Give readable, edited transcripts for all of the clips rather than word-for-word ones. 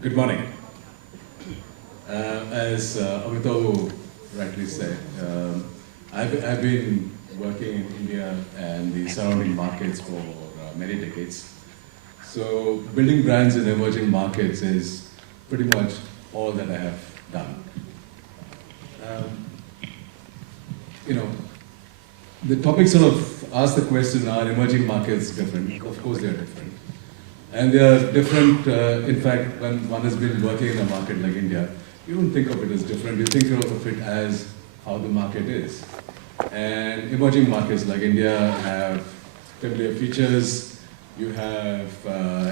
Good morning. As Amitav rightly said, I've been working in India and the surrounding markets for many decades. So building brands in emerging markets is pretty much all that I have done. The topic sort of asks the question, are emerging markets different? Of course they are different. And they are different, in fact, when one has been working in a market like India, you don't think of it as different, you think of it as how the market is. And emerging markets like India have familiar features, you have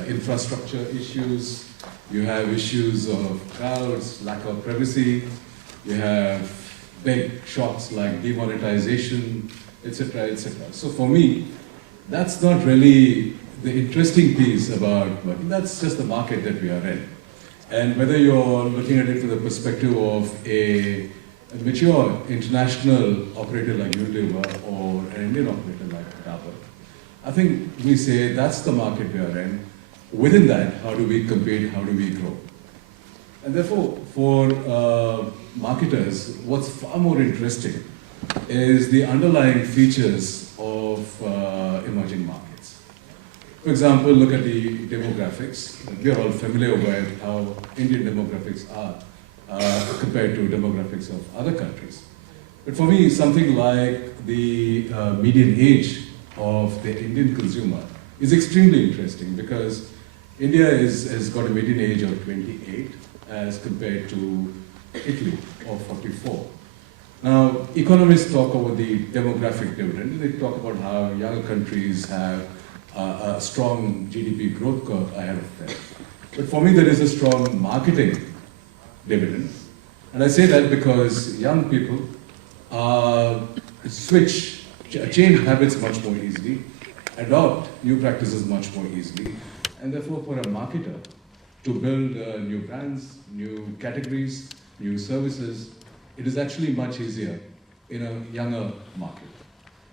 infrastructure issues, you have issues of crowds, lack of privacy, you have big shocks like demonetization, etc., etc. So for me, that's not really the interesting piece about working. That's just the market that we are in. And whether you're looking at it from the perspective of a mature international operator like Unilever or an Indian operator like Dabur, I think we say that's the market we are in. Within that, how do we compete, how do we grow? And therefore, for marketers, what's far more interesting is the underlying features of emerging markets. For example, look at the demographics. We are all familiar with how Indian demographics are compared to demographics of other countries. But for me, something like the median age of the Indian consumer is extremely interesting because India has got a median age of 28 as compared to Italy of 44. Now, economists talk about the demographic dividend. They talk about how younger countries have a strong GDP growth curve ahead of them. But for me, there is a strong marketing dividend. And I say that because young people change habits much more easily, adopt new practices much more easily, and therefore for a marketer to build new brands, new categories, new services, it is actually much easier in a younger market.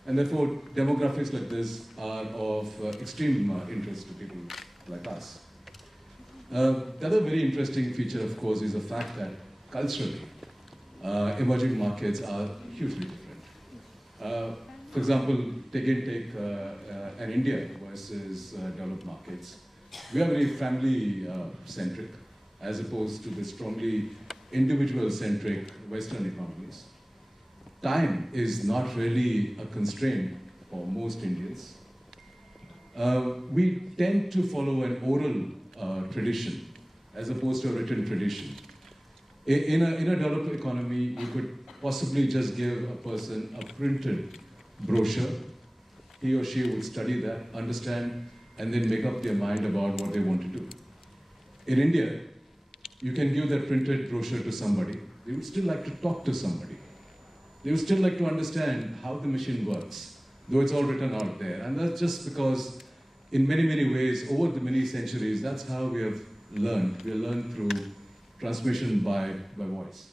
And therefore, demographics like this are of extreme interest to people like us. The other very interesting feature, of course, is the fact that culturally, emerging markets are hugely different. For example, take an India versus developed markets. We are very family-centric, as opposed to the strongly individual-centric Western economies. Time is not really a constraint for most Indians. We tend to follow an oral tradition as opposed to a written tradition. In a developed economy, you could possibly just give a person a printed brochure. He or she would study that, understand, and then make up their mind about what they want to do. In India, you can give that printed brochure to somebody. They would still like to talk to somebody. They would still like to understand how the machine works, though it's all written out there. And that's just because, in many, many ways, over the many centuries, that's how we have learned. We have learned through transmission by voice.